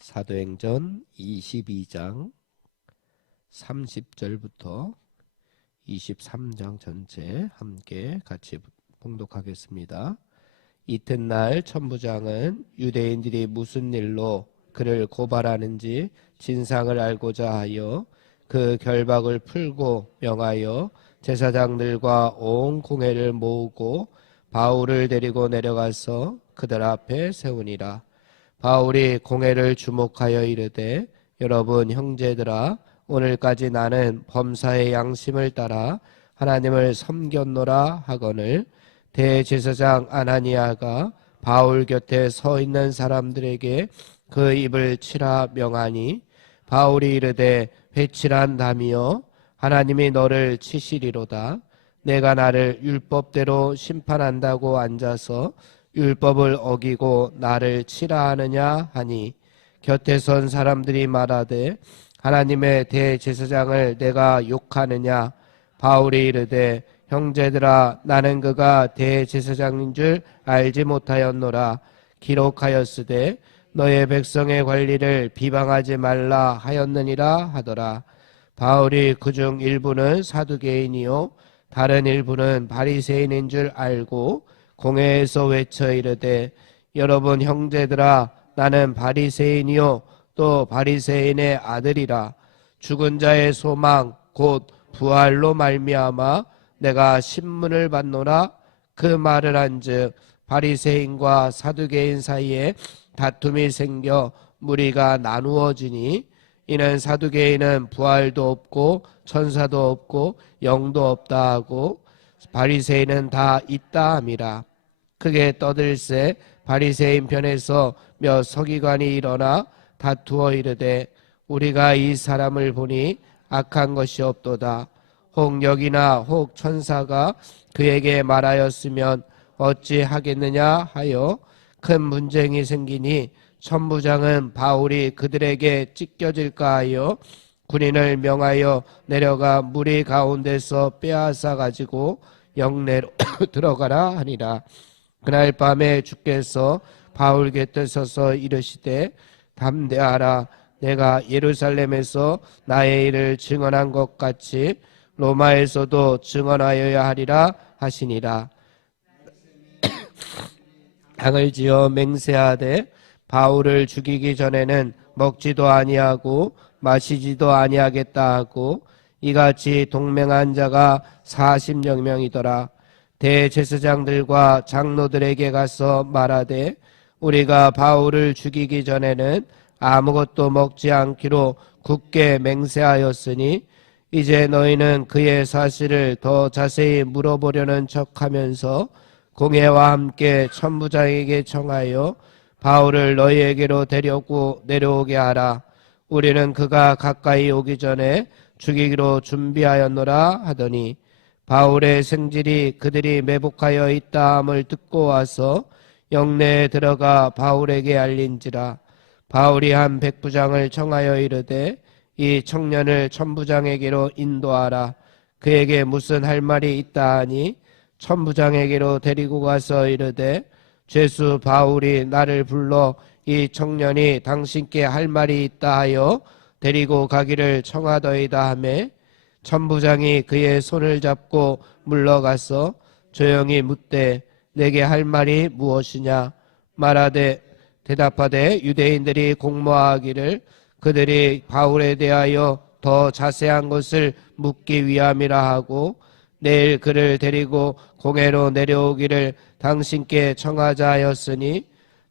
사도행전 22장 30절부터 23장 전체 함께 같이 봉독하겠습니다. 이튿날 천부장은 유대인들이 무슨 일로 그를 고발하는지 진상을 알고자 하여 그 결박을 풀고 명하여 제사장들과 온 공회를 모으고 바울을 데리고 내려가서 그들 앞에 세우니라. 바울이 공회를 주목하여 이르되, 여러분 형제들아, 오늘까지 나는 범사의 양심을 따라 하나님을 섬겼노라 하거늘, 대제사장 아나니아가 바울 곁에 서 있는 사람들에게 그 입을 치라 명하니, 바울이 이르되, 회칠한 담이여, 하나님이 너를 치시리로다. 내가 나를 율법대로 심판한다고 앉아서 율법을 어기고 나를 치라 하느냐 하니, 곁에 선 사람들이 말하되, 하나님의 대제사장을 내가 욕하느냐? 바울이 이르되, 형제들아, 나는 그가 대제사장인 줄 알지 못하였노라. 기록하였으되 너의 백성의 관리를 비방하지 말라 하였느니라 하더라. 바울이 그중 일부는 사두개인이요 다른 일부는 바리새인인 줄 알고 공회에서 외쳐 이르되, 여러분 형제들아, 나는 바리새인이요 또 바리새인의 아들이라. 죽은 자의 소망 곧 부활로 말미암아 내가 신문을 받노라. 그 말을 한즉 바리새인과 사두개인 사이에 다툼이 생겨 무리가 나누어지니, 이는 사두개인은 부활도 없고 천사도 없고 영도 없다 하고 바리새인은 다 있다 함이라. 크게 떠들세 바리새인 편에서 몇 서기관이 일어나 다투어 이르되, 우리가 이 사람을 보니 악한 것이 없도다. 혹 여기나 혹 천사가 그에게 말하였으면 어찌 하겠느냐 하여 큰 문쟁이 생기니, 천부장은 바울이 그들에게 찢겨질까 하여 군인을 명하여 내려가 무리 가운데서 빼앗아 가지고 영내로 들어가라 하니라. 그날 밤에 주께서 바울 곁에 서서 이르시되, 담대하라. 내가 예루살렘에서 나의 일을 증언한 것 같이 로마에서도 증언하여야 하리라 하시니라. 당을 지어 맹세하되 바울을 죽이기 전에는 먹지도 아니하고 마시지도 아니하겠다 하고, 이같이 동맹한 자가 40여 명이더라. 대제사장들과 장로들에게 가서 말하되, 우리가 바울을 죽이기 전에는 아무것도 먹지 않기로 굳게 맹세하였으니, 이제 너희는 그의 사실을 더 자세히 물어보려는 척하면서 공회와 함께 천부장에게 청하여 바울을 너희에게로 내려오게 하라. 우리는 그가 가까이 오기 전에 죽이기로 준비하였노라 하더니, 바울의 생질이 그들이 매복하여 있다함을 듣고 와서 영내에 들어가 바울에게 알린지라. 바울이 한 백부장을 청하여 이르되, 이 청년을 천부장에게로 인도하라. 그에게 무슨 할 말이 있다 하니, 천부장에게로 데리고 가서 이르되, 죄수 바울이 나를 불러 이 청년이 당신께 할 말이 있다 하여 데리고 가기를 청하더이다 하매, 천부장이 그의 손을 잡고 물러가서 조용히 묻되, 내게 할 말이 무엇이냐? 대답하되 유대인들이 공모하기를 그들이 바울에 대하여 더 자세한 것을 묻기 위함이라 하고, 내일 그를 데리고 공회로 내려오기를 당신께 청하자 하였으니,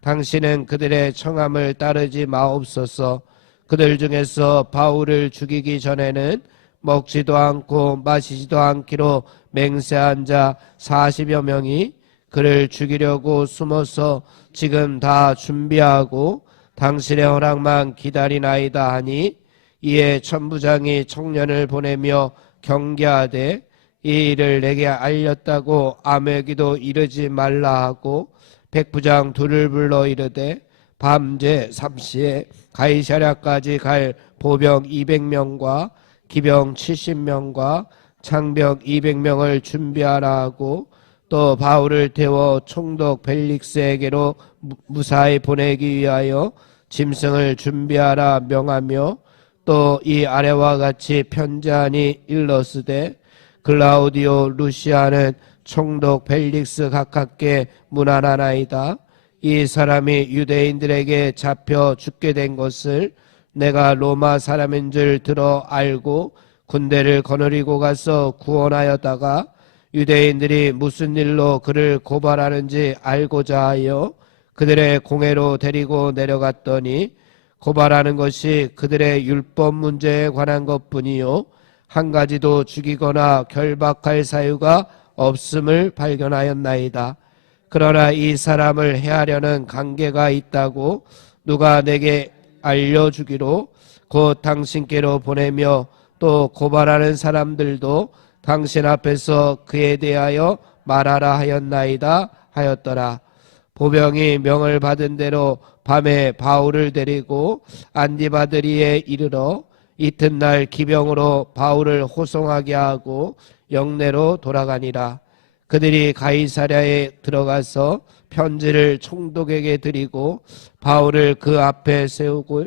당신은 그들의 청함을 따르지 마옵소서. 그들 중에서 바울을 죽이기 전에는 먹지도 않고 마시지도 않기로 맹세한 자 40여 명이 그를 죽이려고 숨어서 지금 다 준비하고 당신의 허락만 기다리나이다 하니, 이에 천부장이 청년을 보내며 경계하되, 이 일을 내게 알렸다고 아무에게도 이르지 말라 하고, 백부장 둘을 불러 이르되, 밤제 3시에 가이사랴까지 갈 보병 200명과 기병 70명과 창병 200명을 준비하라 하고, 또 바울을 태워 총독 벨릭스에게로 무사히 보내기 위하여 짐승을 준비하라 명하며 또 이 아래와 같이 편지하니 일러스되 글라우디오 루시아는 총독 벨릭스 각하께 문안하나이다. 이 사람이 유대인들에게 잡혀 죽게 된 것을 내가 로마 사람인 줄 들어 알고 군대를 거느리고 가서 구원하였다가 유대인들이 무슨 일로 그를 고발하는지 알고자 하여 그들의 공회로 데리고 내려갔더니 고발하는 것이 그들의 율법 문제에 관한 것뿐이요 한 가지도 죽이거나 결박할 사유가 없음을 발견하였나이다. 그러나 이 사람을 해하려는 관계가 있다고 누가 내게 알려주기로 곧 당신께로 보내며 또 고발하는 사람들도 당신 앞에서 그에 대하여 말하라 하였나이다 하였더라. 보병이 명을 받은 대로 밤에 바울을 데리고 안디바드리에 이르러 이튿날 기병으로 바울을 호송하게 하고 영내로 돌아가니라. 그들이 가이사랴에 들어가서 편지를 총독에게 드리고 바울을 그 앞에 세우고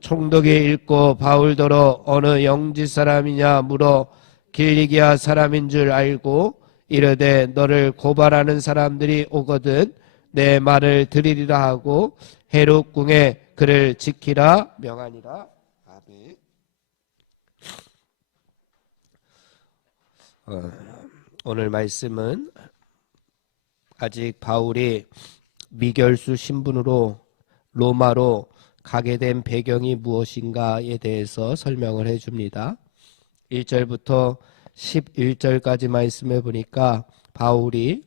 총독이 읽고 바울더러 어느 영지 사람이냐 물어 길리기아 사람인 줄 알고 이르되 너를 고발하는 사람들이 오거든 내 말을 들으리라 하고 헤롯궁에 그를 지키라 명하니라. 아멘. 오늘 말씀은 아직 바울이 미결수 신분으로 로마로 가게 된 배경이 무엇인가에 대해서 설명을 해줍니다. 1절부터 11절까지 말씀해 보니까 바울이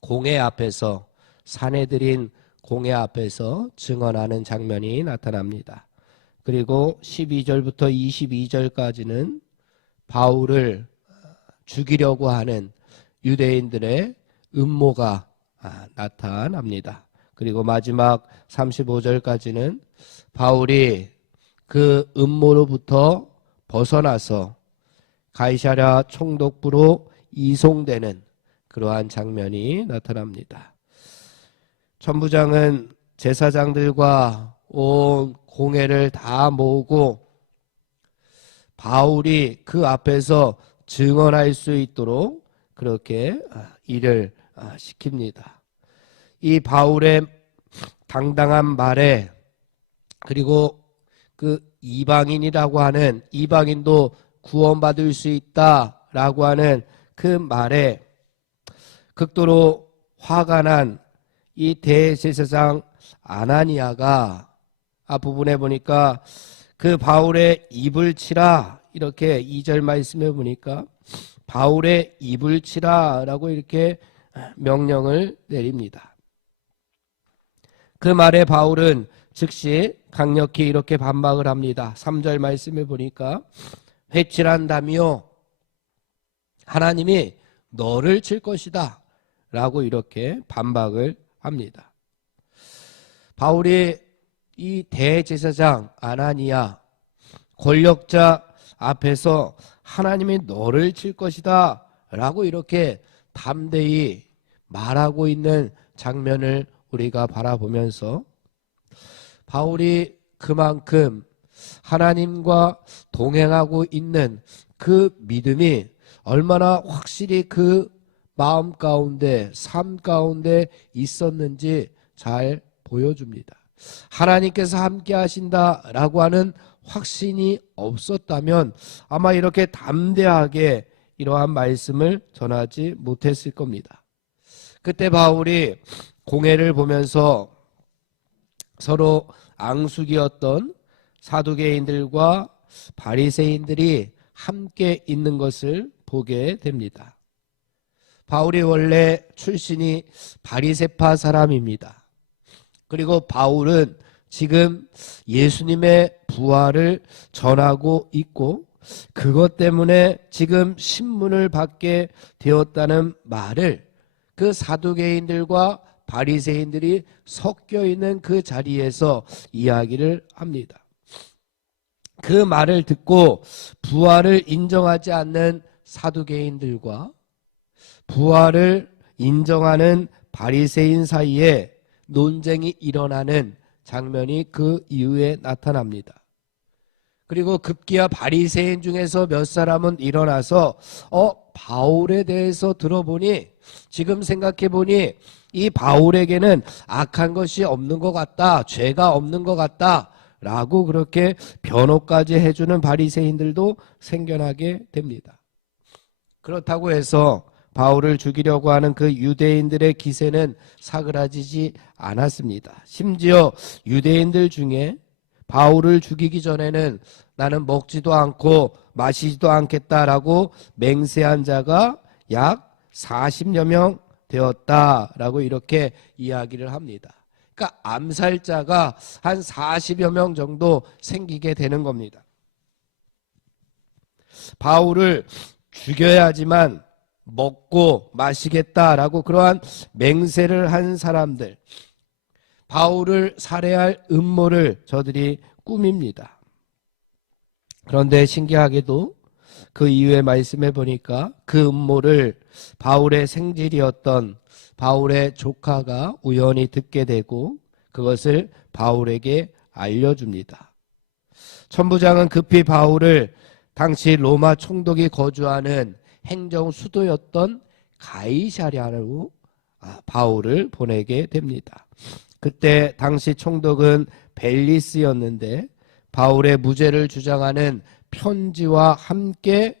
공회 앞에서 사내들인 공회 앞에서 증언하는 장면이 나타납니다. 그리고 12절부터 22절까지는 바울을 죽이려고 하는 유대인들의 음모가 나타납니다. 그리고 마지막 35절까지는 바울이 그 음모로부터 벗어나서 가이사랴 총독부로 이송되는 그러한 장면이 나타납니다. 천부장은 제사장들과 온 공회를 다 모으고 바울이 그 앞에서 증언할 수 있도록 그렇게 일을 시킵니다. 이 바울의 당당한 말에 그리고 그 이방인이라고 하는 이방인도 구원받을 수 있다라고 하는 그 말에 극도로 화가 난 이 대제사장 아나니아가 앞부분에 보니까 그 바울의 입을 치라 이렇게 2절 말씀해 보니까 바울의 입을 치라라고 이렇게 명령을 내립니다. 그 말에 바울은 즉시 강력히 이렇게 반박을 합니다. 3절 말씀해 보니까 회칠한다며 하나님이 너를 칠 것이다 라고 이렇게 반박을 합니다. 바울이 이 대제사장 아나니아 권력자 앞에서 하나님이 너를 칠 것이다 라고 이렇게 담대히 말하고 있는 장면을 우리가 바라보면서 바울이 그만큼 하나님과 동행하고 있는 그 믿음이 얼마나 확실히 그 마음 가운데 삶 가운데 있었는지 잘 보여줍니다. 하나님께서 함께 하신다라고 하는 확신이 없었다면 아마 이렇게 담대하게 이러한 말씀을 전하지 못했을 겁니다. 그때 바울이 공회를 보면서 서로 앙숙이었던 사두개인들과 바리새인들이 함께 있는 것을 보게 됩니다. 바울이 원래 출신이 바리새파 사람입니다. 그리고 바울은 지금 예수님의 부활을 전하고 있고 그것 때문에 지금 신문을 받게 되었다는 말을 그 사두개인들과 바리새인들이 섞여 있는 그 자리에서 이야기를 합니다. 그 말을 듣고 부활을 인정하지 않는 사두개인들과 부활을 인정하는 바리새인 사이에 논쟁이 일어나는 장면이 그 이후에 나타납니다. 그리고 급기야 바리새인 중에서 몇 사람은 일어나서 바울에 대해서 들어보니 지금 생각해보니 이 바울에게는 악한 것이 없는 것 같다, 죄가 없는 것 같다 라고 그렇게 변호까지 해주는 바리새인들도 생겨나게 됩니다. 그렇다고 해서 바울을 죽이려고 하는 그 유대인들의 기세는 사그라지지 않았습니다. 심지어 유대인들 중에 바울을 죽이기 전에는 나는 먹지도 않고 마시지도 않겠다라고 맹세한 자가 약 40여 명 되었다라고 이렇게 이야기를 합니다. 그러니까 암살자가 한 40여 명 정도 생기게 되는 겁니다. 바울을 죽여야지만 먹고 마시겠다라고 그러한 맹세를 한 사람들, 바울을 살해할 음모를 저들이 꾸밉니다. 그런데 신기하게도 그 이후에 말씀해 보니까 그 음모를 바울의 생질이었던 바울의 조카가 우연히 듣게 되고 그것을 바울에게 알려줍니다. 천부장은 급히 바울을 당시 로마 총독이 거주하는 행정 수도였던 가이사랴로 바울을 보내게 됩니다. 그때 당시 총독은 벨리스였는데 바울의 무죄를 주장하는 편지와 함께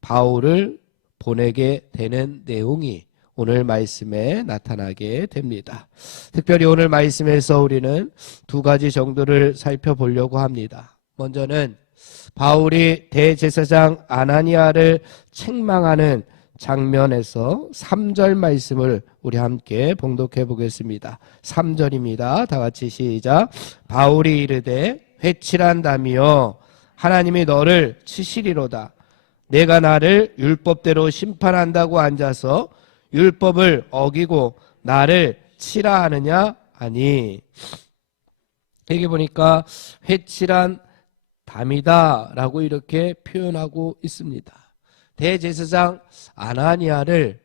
바울을 보내게 되는 내용이 오늘 말씀에 나타나게 됩니다. 특별히 오늘 말씀에서 우리는 두 가지 정도를 살펴보려고 합니다. 먼저는 바울이 대제사장 아나니아를 책망하는 장면에서 3절 말씀을 우리 함께 봉독해 보겠습니다. 3절입니다. 다 같이 시작. 바울이 이르되 회칠한다며 하나님이 너를 치시리로다. 내가 나를 율법대로 심판한다고 앉아서 율법을 어기고 나를 치라 하느냐 하니. 여기 보니까 회칠한 담이다 라고 이렇게 표현하고 있습니다. 대제사장 아나니아를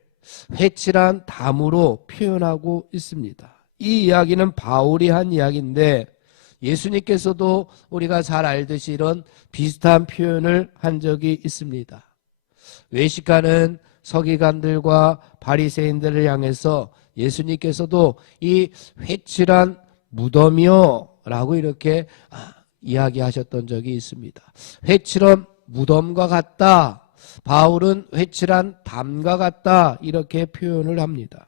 회칠한 담으로 표현하고 있습니다. 이 이야기는 바울이 한 이야기인데 예수님께서도 우리가 잘 알듯이 이런 비슷한 표현을 한 적이 있습니다. 외식하는 서기관들과 바리새인들을 향해서 예수님께서도 이 회칠한 무덤이요 라고 이렇게 이야기하셨던 적이 있습니다. 회칠한 무덤과 같다. 바울은 회칠한 담과 같다. 이렇게 표현을 합니다.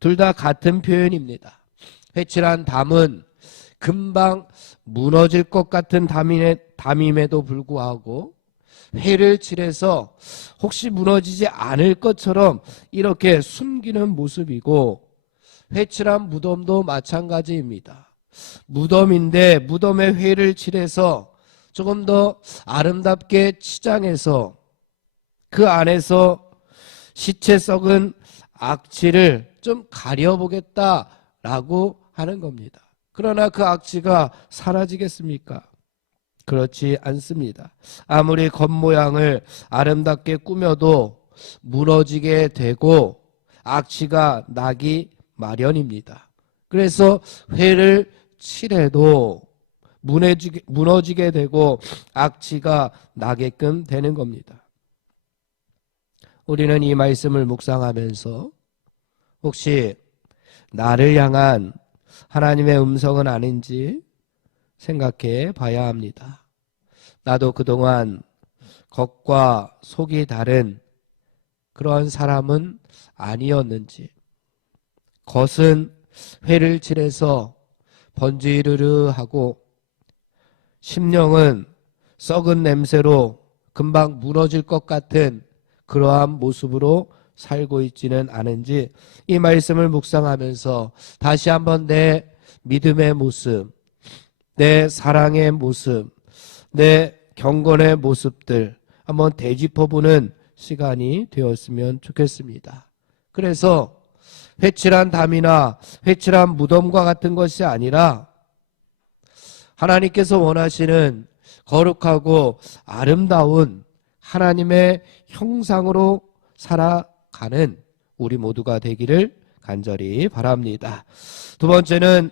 둘 다 같은 표현입니다. 회칠한 담은 금방 무너질 것 같은 담임에도 불구하고 회를 칠해서 혹시 무너지지 않을 것처럼 이렇게 숨기는 모습이고, 회칠한 무덤도 마찬가지입니다. 무덤인데 무덤에 회를 칠해서 조금 더 아름답게 치장해서 그 안에서 시체 썩은 악취를 좀 가려보겠다라고 하는 겁니다. 그러나 그 악취가 사라지겠습니까? 그렇지 않습니다. 아무리 겉모양을 아름답게 꾸며도 무너지게 되고 악취가 나기 마련입니다. 그래서 회를 칠해도 무너지게 되고 악취가 나게끔 되는 겁니다. 우리는 이 말씀을 묵상하면서 혹시 나를 향한 하나님의 음성은 아닌지 생각해 봐야 합니다. 나도 그동안 겉과 속이 다른 그런 사람은 아니었는지, 겉은 회를 칠해서 번지르르하고 심령은 썩은 냄새로 금방 무너질 것 같은 그러한 모습으로 살고 있지는 않은지 이 말씀을 묵상하면서 다시 한번 내 믿음의 모습, 내 사랑의 모습, 내 경건의 모습들 한번 되짚어보는 시간이 되었으면 좋겠습니다. 그래서 회칠한 담이나 회칠한 무덤과 같은 것이 아니라 하나님께서 원하시는 거룩하고 아름다운 하나님의 형상으로 살아가는 우리 모두가 되기를 간절히 바랍니다. 두 번째는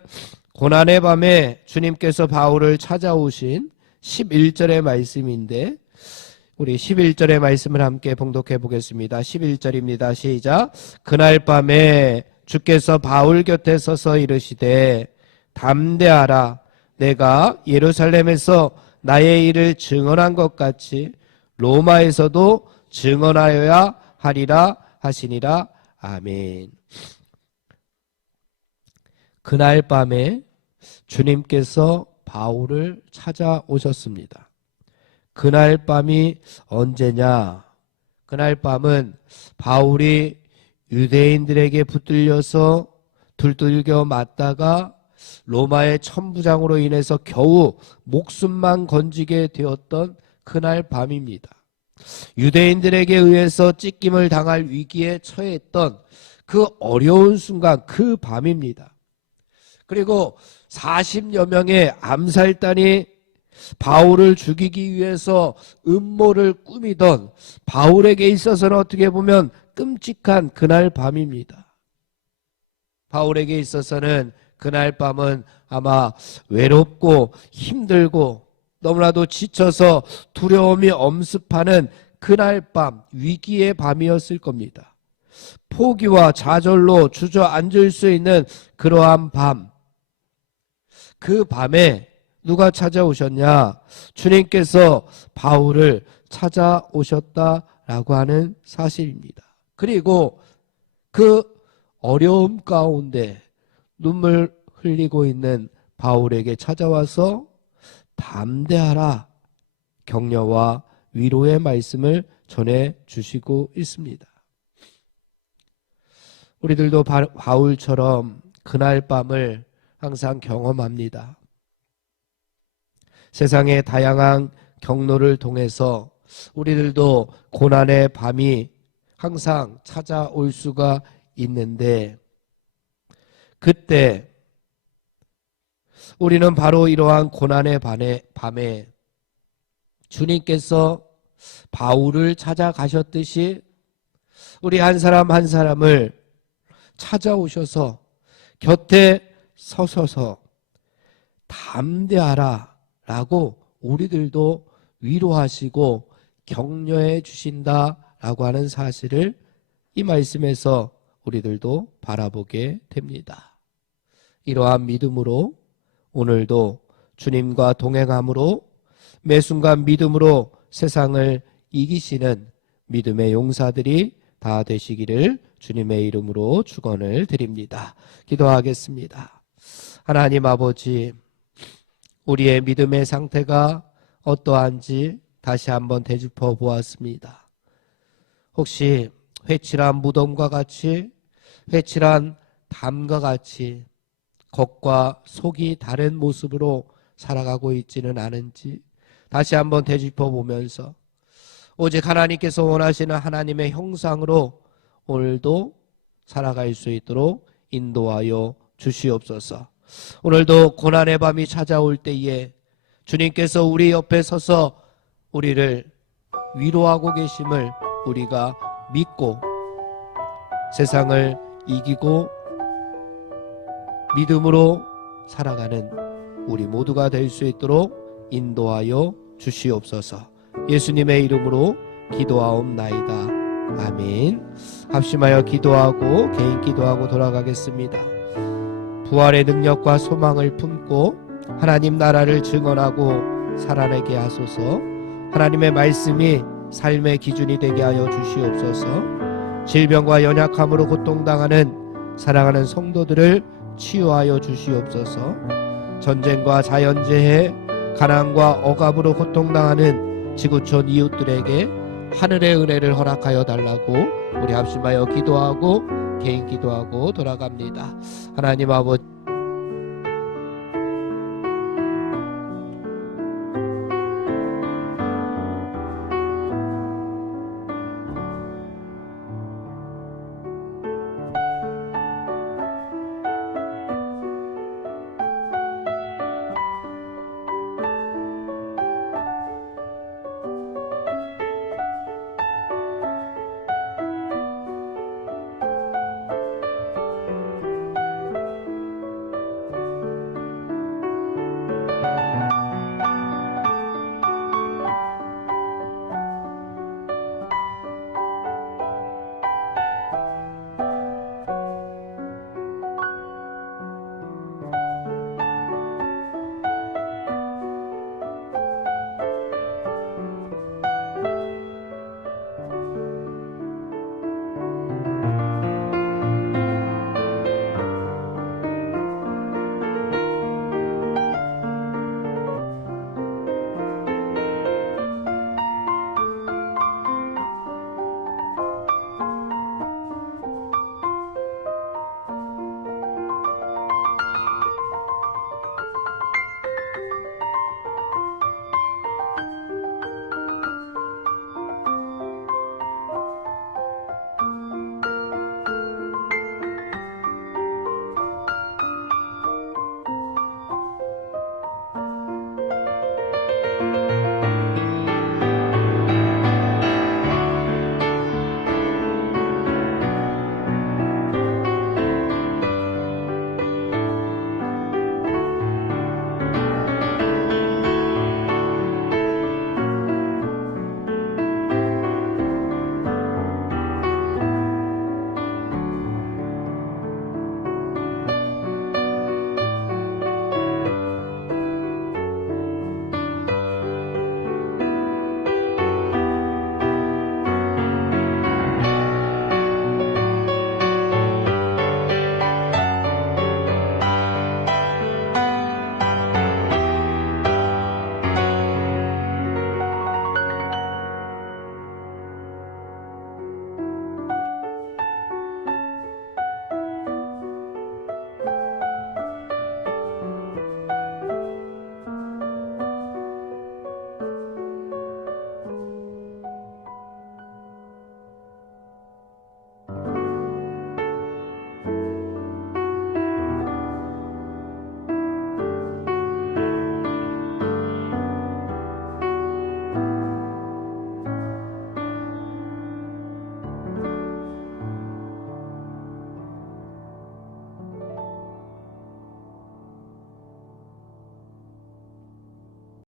고난의 밤에 주님께서 바울을 찾아오신 11절의 말씀인데 우리 11절의 말씀을 함께 봉독해 보겠습니다. 11절입니다. 시작. 그날 밤에 주께서 바울 곁에 서서 이르시되 담대하라. 내가 예루살렘에서 나의 일을 증언한 것 같이 로마에서도 증언하여야 하리라 하시니라. 아멘. 그날 밤에 주님께서 바울을 찾아오셨습니다. 그날 밤이 언제냐? 그날 밤은 바울이 유대인들에게 붙들려서 두들겨 맞다가 로마의 천부장으로 인해서 겨우 목숨만 건지게 되었던 그날 밤입니다. 유대인들에게 의해서 찢김을 당할 위기에 처했던 그 어려운 순간, 그 밤입니다. 그리고 40여 명의 암살단이 바울을 죽이기 위해서 음모를 꾸미던 바울에게 있어서는 어떻게 보면 끔찍한 그날 밤입니다. 바울에게 있어서는 그날 밤은 아마 외롭고 힘들고 너무나도 지쳐서 두려움이 엄습하는 그날 밤, 위기의 밤이었을 겁니다. 포기와 좌절로 주저앉을 수 있는 그러한 밤, 그 밤에 누가 찾아오셨냐? 주님께서 바울을 찾아오셨다라고 하는 사실입니다. 그리고 그 어려움 가운데 눈물 흘리고 있는 바울에게 찾아와서 담대하라 격려와 위로의 말씀을 전해 주시고 있습니다. 우리들도 바울처럼 그날 밤을 항상 경험합니다. 세상의 다양한 경로를 통해서 우리들도 고난의 밤이 항상 찾아올 수가 있는데 그때 우리는 바로 이러한 고난의 밤에 주님께서 바울을 찾아가셨듯이 우리 한 사람 한 사람을 찾아오셔서 곁에 서셔서 담대하라 라고 우리들도 위로하시고 격려해 주신다라고 하는 사실을 이 말씀에서 우리들도 바라보게 됩니다. 이러한 믿음으로 오늘도 주님과 동행함으로 매 순간 믿음으로 세상을 이기시는 믿음의 용사들이 다 되시기를 주님의 이름으로 축원을 드립니다. 기도하겠습니다. 하나님 아버지, 우리의 믿음의 상태가 어떠한지 다시 한번 되짚어 보았습니다. 혹시 회칠한 무덤과 같이, 회칠한 담과 같이 겉과 속이 다른 모습으로 살아가고 있지는 않은지 다시 한번 되짚어 보면서 오직 하나님께서 원하시는 하나님의 형상으로 오늘도 살아갈 수 있도록 인도하여 주시옵소서. 오늘도 고난의 밤이 찾아올 때에 주님께서 우리 옆에 서서 우리를 위로하고 계심을 우리가 믿고 세상을 이기고 믿음으로 살아가는 우리 모두가 될 수 있도록 인도하여 주시옵소서. 예수님의 이름으로 기도하옵나이다. 아멘. 합심하여 기도하고 개인 기도하고 돌아가겠습니다. 부활의 능력과 소망을 품고 하나님 나라를 증언하고 살아내게 하소서. 하나님의 말씀이 삶의 기준이 되게 하여 주시옵소서. 질병과 연약함으로 고통당하는 사랑하는 성도들을 치유하여 주시옵소서. 전쟁과 자연재해, 가난과 억압으로 고통당하는 지구촌 이웃들에게 하늘의 은혜를 허락하여 달라고 우리 합심하여 기도하고 개인 기도하고 돌아갑니다. 하나님 아버지,